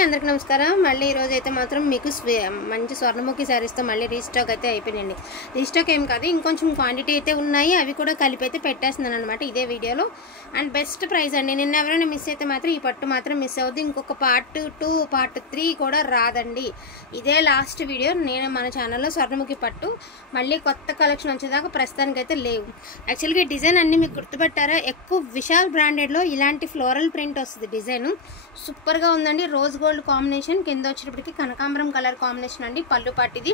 అందరికి నమస్కారం. మళ్ళీ ఈ రోజు అయితే మాత్రం మీకు మంచి స్వర్ణముఖి శారీస్ తో మళ్ళీ రీస్టాక్ అయితే అయిపోయిందండి. రీస్టాక్ ఏం కాదు, ఇంకొంచెం క్వాంటిటీ అయితే ఉన్నాయి, అవి కూడా కలిపి అయితే పెట్టేస్తున్నాను అనమాట ఇదే వీడియోలో. అండ్ బెస్ట్ ప్రైస్ అండి. నిన్న ఎవరైనా మిస్ అయితే మాత్రం ఈ పట్టు మాత్రం మిస్ అవుద్ది. ఇంకొక పార్ట్ 2 పార్ట్ 3 కూడా రాదండి. ఇదే లాస్ట్ వీడియో. నేను మన ఛానల్లో స్వర్ణముఖి పట్టు మళ్ళీ కొత్త కలెక్షన్ వచ్చేదాకా ప్రస్తుతానికైతే లేవు. యాక్చువల్గా ఈ డిజైన్ అన్ని మీకు గుర్తుపెట్టారా, ఎక్కువ విశాల్ బ్రాండెడ్లో ఇలాంటి ఫ్లోరల్ ప్రింట్ వస్తుంది. డిజైన్ సూపర్గా ఉందండి. రోజ్ గోల్డ్ కాంబినేషన్, కింద వచ్చేటప్పటికి కనకాంబరం కలర్ కాంబినేషన్ అండి. పళ్ళు పట్టిది.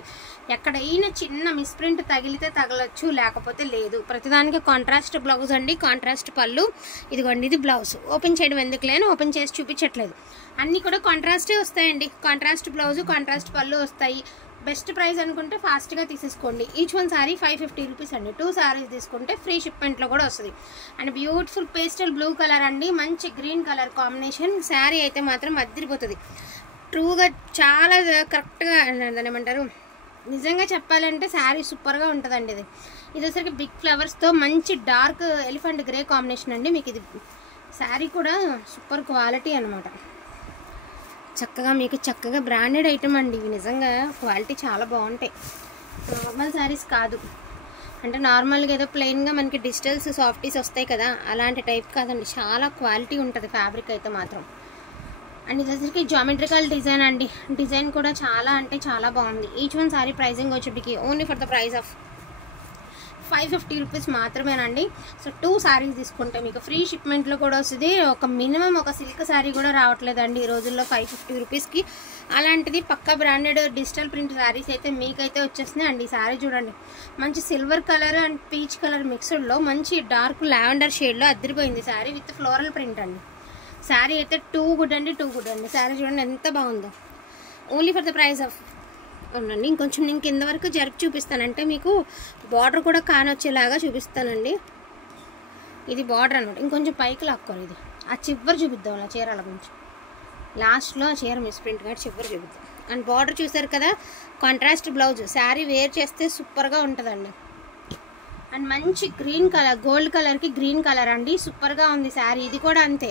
ఎక్కడైనా చిన్న మిస్ ప్రింట్ తగిలితే తగలచ్చు, లేకపోతే లేదు. ప్రతిదానికి కాంట్రాస్ట్ బ్లౌజ్ అండి, కాంట్రాస్ట్ పళ్ళు. ఇదిగోండి, ఇది బ్లౌజ్. ఓపెన్ చేయడం ఎందుకు లేని ఓపెన్ చేసి చూపించట్లేదు. అన్నీ కూడా కాంట్రాస్టే వస్తాయండి. కాంట్రాస్ట్ బ్లౌజ్, కాంట్రాస్ట్ పళ్ళు వస్తాయి. బెస్ట్ ప్రైస్ అనుకుంటే ఫాస్ట్గా తీసేసుకోండి. ఈచ్ వన్ సారీ 550 రూపీస్ అండి. 2 సారీస్ తీసుకుంటే ఫ్రీ షిప్మెంట్లో కూడా వస్తుంది. And beautiful pastel blue colour అండి, మంచి గ్రీన్ కలర్ కాంబినేషన్. శారీ అయితే మాత్రం అదిరిపోతుంది. ట్రూగా చాలా కరెక్ట్గా ఏమంటారు, నిజంగా చెప్పాలంటే శారీ సూపర్గా ఉంటుందండి. ఇది వచ్చరికి బిగ్ ఫ్లవర్స్తో మంచి డార్క్ ఎలిఫెంట్ గ్రే కాంబినేషన్ అండి. మీకు ఇది శారీ కూడా సూపర్ క్వాలిటీ అనమాట. చక్కగా బ్రాండెడ్ ఐటమ్ అండి. ఇవి నిజంగా క్వాలిటీ చాలా బాగుంటాయి. నార్మల్ శారీస్ కాదు, అంటే నార్మల్గా ఏదో ప్లెయిన్గా మనకి డిజిటల్స్ సాఫ్టీస్ వస్తాయి కదా, అలాంటి టైప్ కాదండి. చాలా క్వాలిటీ ఉంటుంది ఫ్యాబ్రిక్ అయితే మాత్రం. అండ్ ఇది వచ్చరికి జామెట్రికల్ డిజైన్ అండి. డిజైన్ కూడా చాలా అంటే చాలా బాగుంది. ఈచ్ వన్ సారీ ప్రైజింగ్ వచ్చేటికి only for the price of 550 rupees మాత్రమేనండి. సో 2 సారీస్ తీసుకుంటే మీకు ఫ్రీ షిప్మెంట్లో కూడా వస్తుంది. ఒక మినిమం ఒక సిల్క్ శారీ కూడా రావట్లేదండి ఈ రోజుల్లో 550 రూపీస్కి. అలాంటిది పక్కా బ్రాండెడ్ డిజిటల్ ప్రింట్ శారీస్ అయితే మీకైతే వచ్చేస్తున్నాయి అండి. ఈ శారీ చూడండి, మంచి silver colour and peach colour మిక్స్డ్లో మంచి డార్క్ లావెండర్ షేడ్లో అద్దరిపోయింది శారీ విత్ ఫ్లోరల్ ప్రింట్ అండి. శారీ అయితే టూ గుడ్ అండి. శారీ చూడండి ఎంత బాగుందో. Only for the price of అవునండి. ఇంకొంచెం నేను కింద వరకు జరిపి చూపిస్తానంటే మీకు బార్డర్ కూడా కానొచ్చేలాగా చూపిస్తానండి. ఇది బార్డర్ అనమాట. ఇంకొంచెం పైకి లాక్కోవాలి. ఇది ఆ చివరి చూపిద్దాం, అలా చీర అలా కొంచెం లాస్ట్లో ఆ చీర మిస్ ప్రింట్ కాబట్టి చివరి చూపిద్దాం. అండ్ బార్డర్ చూసారు కదా, కాంట్రాస్ట్ బ్లౌజ్. శారీ వేర్ చేస్తే సూపర్గా ఉంటుందండి. అండ్ మంచి గ్రీన్ కలర్, గోల్డ్ కలర్కి గ్రీన్ కలర్ అండి. సూపర్గా ఉంది శారీ. ఇది కూడా అంతే,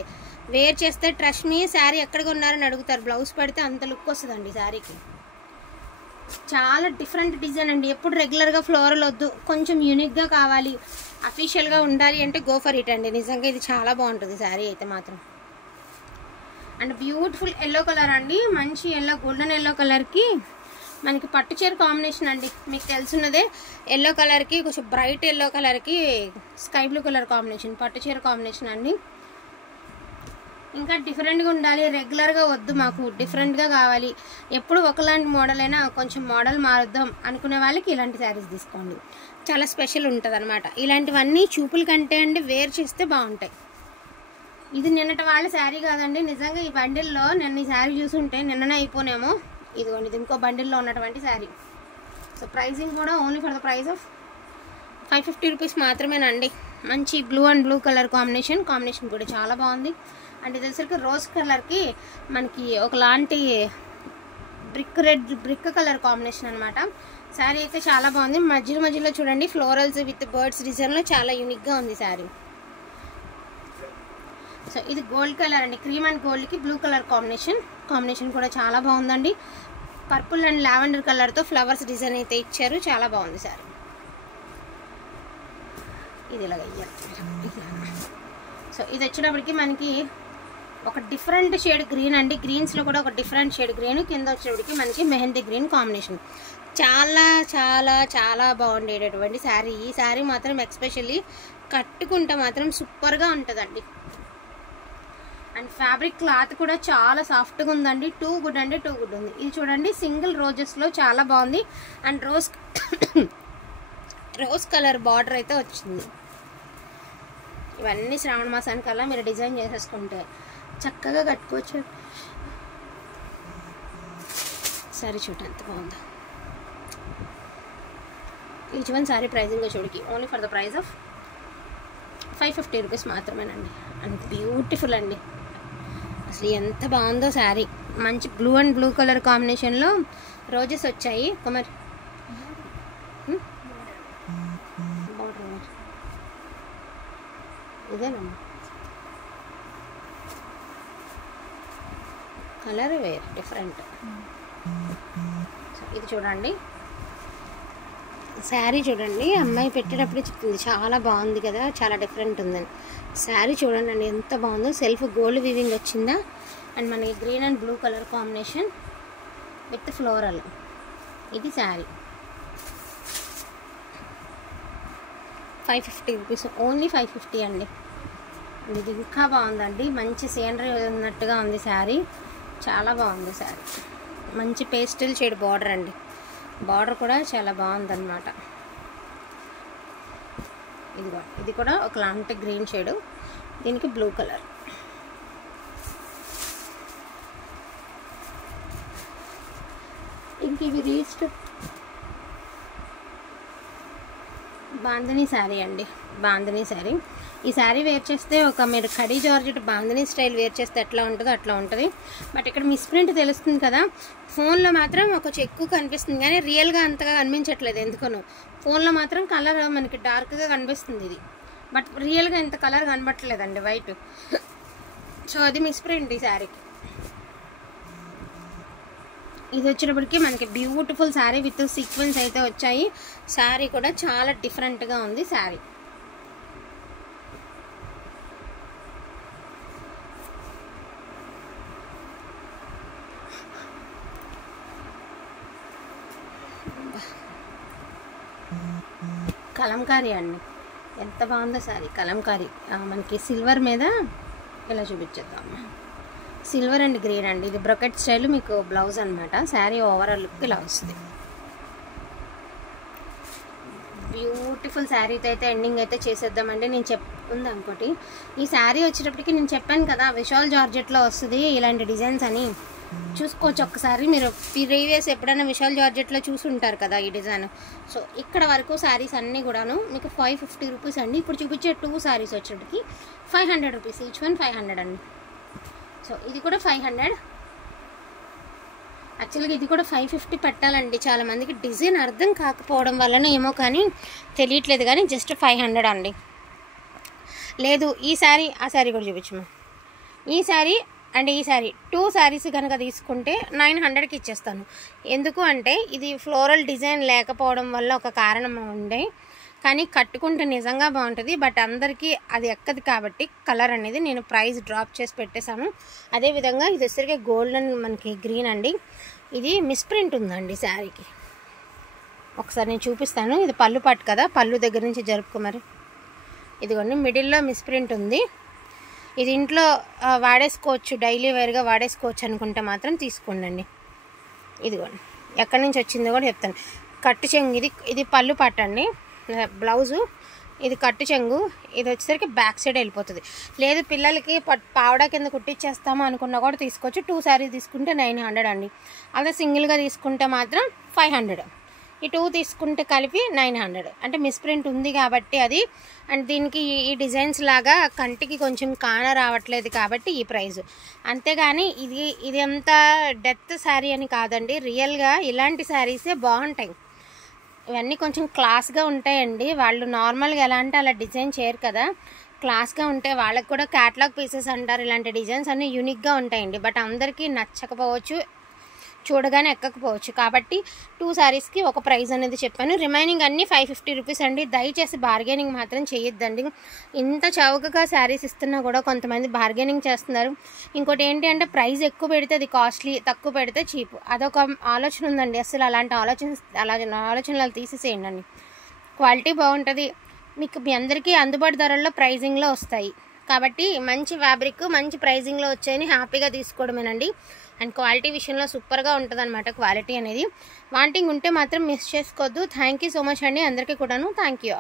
వేర్ చేస్తే ట్రస్ట్ మీ శారీ ఎక్కడ కొన్నారని అడుగుతారు. బ్లౌజ్ పెడితే అంత లుక్ వస్తుందండి శారీకి. చాలా డిఫరెంట్ డిజైన్ అండి. ఎప్పుడు రెగ్యులర్గా ఫ్లోరల్ వద్దు, కొంచెం యూనిక్గా కావాలి, అఫీషియల్గా ఉండాలి అంటే గో ఫర్ ఇట్ అండి. నిజంగా ఇది చాలా బాగుంటుంది శారీ అయితే మాత్రం. అండ్ బ్యూటిఫుల్ ఎల్లో కలర్ అండి, మంచి ఎల్లో, గోల్డెన్ ఎల్లో కలర్కి మనకి పట్టు చీర కాంబినేషన్ అండి. మీకు తెలుసున్నదే, ఎల్లో కలర్కి కొంచెం బ్రైట్ ఎల్లో కలర్కి స్కై బ్లూ కలర్ కాంబినేషన్, పట్టు చీర కాంబినేషన్ అండి. ఇంకా డిఫరెంట్గా ఉండాలి, రెగ్యులర్గా వద్దు, మాకు డిఫరెంట్గా కావాలి, ఎప్పుడు ఒకలాంటి మోడల్ అయినా కొంచెం మోడల్ మారుద్దాం అనుకునే వాళ్ళకి ఇలాంటి శారీస్ తీసుకోండి. చాలా స్పెషల్ ఉంటుంది అనమాట. ఇలాంటివన్నీ చూపుల కంటే అండి వేర్ చేస్తే బాగుంటాయి. ఇది నిన్నటి వాళ్ళ శారీ కాదండి. నిజంగా ఈ బండిల్లో నిన్న ఈ శారీ చూసుంటే నిన్ననే అయిపోనేమో. ఇదిగోండి, ఇది ఇంకో బండిల్లో ఉన్నటువంటి శారీ. సో ప్రైసింగ్ కూడా only for the price of 550 rupees మాత్రమేనండి. మంచి blue and blue colour combination కూడా చాలా బాగుంది. అండ్ ఇది వచ్చరికి రోజ్ కలర్కి మనకి ఒకలాంటి బ్రిక్ కలర్ కాంబినేషన్ అనమాట. శారీ అయితే చాలా బాగుంది. మధ్యలో చూడండి ఫ్లోరల్స్ విత్ బర్డ్స్ డిజైన్లో చాలా యూనిక్గా ఉంది శారీ. సో ఇది గోల్డ్ కలర్ అండి, క్రీమ్ అండ్ గోల్డ్కి బ్లూ కలర్ కాంబినేషన్ కూడా చాలా బాగుందండి. పర్పుల్ అండ్ లావెండర్ కలర్తో ఫ్లవర్స్ డిజైన్ అయితే ఇచ్చారు, చాలా బాగుంది శారీ. ఇది ఇలాగ ఇయ్యాలి. సో ఇది వచ్చేటప్పటికి మనకి ఒక డిఫరెంట్ షేడ్ గ్రీన్ అండి. గ్రీన్స్లో కూడా ఒక డిఫరెంట్ షేడ్ గ్రీన్, కింద వచ్చేటప్పటికి మనకి మెహందీ గ్రీన్ కాంబినేషన్. చాలా చాలా చాలా బాగుండేటటువంటి శారీ. ఈ శారీ మాత్రం ఎక్స్పెషల్లీ కట్టుకుంటే మాత్రం సూపర్గా ఉంటుందండి. అండ్ ఫ్యాబ్రిక్ క్లాత్ కూడా చాలా సాఫ్ట్గా ఉందండి. టూ గుడ్ ఉంది. ఇది చూడండి, సింగిల్ రోజెస్లో చాలా బాగుంది. అండ్ రోజ్ కలర్ బార్డర్ అయితే వచ్చింది. ఇవన్నీ శ్రావణ మాసానికల్లా మీరు డిజైన్ చేసేసుకుంటే చక్కగా కట్టుకోవచ్చు. సారీ చూడండి ఎంత బాగుందో. ఈచ్ వన్ సారీ ప్రైజింగ్ చూడికి only for the price of 550 rupees మాత్రమేనండి. అండ్ బ్యూటిఫుల్ అండి, అసలు ఎంత బాగుందో శారీ. మంచి బ్లూ అండ్ బ్లూ కలర్ కాంబినేషన్లో రోజెస్ వచ్చాయి. కుమార్ ఇదేనమ్మా కలర్ వేర్ డిఫరెంట్. ఇది చూడండి, శారీ చూడండి, అమ్మాయి పెట్టేటప్పుడు చెప్తుంది చాలా బాగుంది కదా, చాలా డిఫరెంట్ ఉందని. శారీ చూడండి అండి ఎంత బాగుందో, సెల్ఫ్ గోల్డ్ వీవింగ్ వచ్చిందా, అండ్ మనకి green and blue colour combination with floral. ఇది శారీ 550 రూపీస్, ఓన్లీ 550 అండి. ఇది ఇంకా బాగుందండి, మంచి సీనరీ ఉన్నట్టుగా ఉంది శారీ, చాలా బాగుంది శారీ. మంచి పేస్టల్ షేడ్ బార్డర్ అండి, బార్డర్ కూడా చాలా బాగుందన్నమాట. ఇది కూడా ఒక లాంటి గ్రీన్ షేడ్, దీనికి బ్లూ కలర్. ఇంక ఇవి రీచ్డ్ బాంధనీ శారీ అండి, బాంధనీ శారీ. ఈ శారీ వేర్ చేస్తే ఒక మీరు కడీ జార్జెట్ బాంధనీ స్టైల్ వేర్ చేస్తే ఎట్లా ఉంటుందో అట్లా ఉంటుంది. బట్ ఇక్కడ మిస్ప్రింట్ తెలుస్తుంది కదా, ఫోన్లో మాత్రం ఒక ఎక్కువ కనిపిస్తుంది కానీ రియల్గా అంతగా కనిపించట్లేదు ఎందుకనో. ఫోన్లో మాత్రం కలర్ మనకి డార్క్గా కనిపిస్తుంది ఇది, బట్ రియల్గా ఇంత కలర్ కనబట్టలేదండి వైట్. సో అది మిస్ప్రింట్ ఈ శారీకి. ఇది వచ్చేటప్పటికి మనకి బ్యూటిఫుల్ శారీ విత్ సీక్వెన్స్ అయితే వచ్చాయి. శారీ కూడా చాలా డిఫరెంట్గా ఉంది శారీ. కలంకారీ అండి, ఎంత బాగుందో శారీ. కలంకారీ మనకి సిల్వర్ మీద ఇలా చూపించేద్దాం. సిల్వర్ అండ్ గ్రీన్ అండి, ఇది బ్రొకెట్ స్టైల్ మీకు బ్లౌజ్ అనమాట. శారీ ఓవరాల్ లుక్ ఇలా వస్తుంది. బ్యూటిఫుల్ శారీతో అయితే ఎండింగ్ అయితే చేసేద్దామండి. నేను చెప్పుంది అనుకోటి, ఈ శారీ వచ్చేటప్పటికి నేను చెప్పాను కదా విశాల్ జార్జెట్లో వస్తుంది ఇలాంటి డిజైన్స్ అని. చూసుకోవచ్చు ఒక్కసారి, మీరు ప్రీవియస్ ఎప్పుడైనా విశాల్ జార్జెట్లో చూసుంటారు కదా ఈ డిజైన్. సో ఇక్కడ వరకు శారీస్ అన్నీ కూడాను మీకు 550 రూపీస్ అండి. ఇప్పుడు చూపించే 2 శారీస్ వచ్చేటప్పటికి 500 రూపీస్, ఈచ్ వన్ 500 అండి. సో ఇది కూడా 500. యాక్చువల్గా ఇది కూడా 550 పెట్టాలండి. చాలామందికి డిజైన్ అర్థం కాకపోవడం వలన ఏమో కానీ తెలియట్లేదు, కానీ జస్ట్ 500 అండి. లేదు ఈ శారీ ఆ శారీ కూడా చూపించము. ఈ శారీ అండ్ ఈ శారీ 2 శారీస్ కనుక తీసుకుంటే 900కి ఇచ్చేస్తాను. ఎందుకు అంటే ఇది ఫ్లోరల్ డిజైన్ లేకపోవడం వల్ల ఒక కారణం ఉండే, కానీ కట్టుకుంటే నిజంగా బాగుంటుంది. బట్ అందరికీ అది ఎక్కదు కాబట్టి కలర్ అనేది నేను ప్రైస్ డ్రాప్ చేసి పెట్టేశాను. అదేవిధంగా ఇది వచ్చేసరికి గోల్డెన్ మనకి గ్రీన్ అండి. ఇది మిస్ప్రింట్ ఉందండి శారీకి, ఒకసారి నేను చూపిస్తాను. ఇది పళ్ళు పట్టు కదా, పళ్ళు దగ్గర నుంచి జరుపుకోమరి. ఇదిగోండి మిడిల్లో మిస్ప్రింట్ ఉంది. ఇది ఇంట్లో వాడేసుకోవచ్చు, డైలీ వేర్గా వాడేసుకోవచ్చు అనుకుంటే మాత్రం తీసుకోండి. ఇదిగోండి ఎక్కడి నుంచి వచ్చిందో కూడా చెప్తాను. కట్టు చెంగు, ఇది పళ్ళు పట్టండి బ్లౌజు, ఇది కట్టు చెంగు. ఇది వచ్చేసరికి బ్యాక్ సైడ్ వెళ్ళిపోతుంది. లేదు పిల్లలకి పావడా కింద కుట్టించేస్తాము అనుకున్నా కూడా తీసుకోవచ్చు. 2 శారీస్ తీసుకుంటే 900 అండి. అదే సింగిల్గా తీసుకుంటే మాత్రం 500. ఈ 2 తీసుకుంటే కలిపి 900. అంటే మిస్ప్రింట్ ఉంది కాబట్టి అది, అండ్ దీనికి ఈ డిజైన్స్ లాగా కంటికి కొంచెం కాన రావట్లేదు కాబట్టి ఈ ప్రైస్. అంతేగాని ఇది అంత డెత్ శారీ అని కాదండి, రియల్గా ఇలాంటి శారీసే బాగుంటాయి. ఇవన్నీ కొంచెం క్లాస్గా ఉంటాయండి. వాళ్ళు నార్మల్గా ఎలా అంటే అలా డిజైన్ చేయరు కదా, క్లాస్గా ఉంటే వాళ్ళకి కూడా క్యాటలాగ్ పీసెస్ అంటారు. ఇలాంటి డిజైన్స్ అన్నీ యూనిక్గా ఉంటాయండి. బట్ అందరికీ నచ్చకపోవచ్చు, చూడగానే ఎక్కకపోవచ్చు. కాబట్టి 2 శారీస్కి ఒక ప్రైస్ అనేది చెప్పాను. రిమైనింగ్ అన్నీ 550 రూపీస్ అండి. దయచేసి బార్గెనింగ్ మాత్రం చేయొద్దండి. ఇంత చౌకగా శారీస్ ఇస్తున్నా కూడా కొంతమంది బార్గెనింగ్ చేస్తున్నారు. ఇంకోటి ఏంటి అంటే ప్రైస్ ఎక్కువ పెడితే అది కాస్ట్లీ, తక్కువ పెడితే చీప్, అదొక ఆలోచన ఉందండి. అసలు అలాంటి ఆలోచనలు తీసేసేయండి అండి. క్వాలిటీ బాగుంటుంది, మీకు మీ అందరికీ అందుబాటు ధరల్లో ప్రైజింగ్లో వస్తాయి. కాబట్టి మంచి ఫ్యాబ్రిక్ మంచి ప్రైజింగ్లో వచ్చాయని హ్యాపీగా తీసుకోవడమేనండి. అండ్ క్వాలిటీ విషయంలో సూపర్గా ఉంటుంది అనమాట. క్వాలిటీ అనేది వాంటింగ్ ఉంటే మాత్రం మిస్ చేసుకోవద్దు. థ్యాంక్ యూ సో మచ్ అండి అందరికీ కూడాను. Thank you.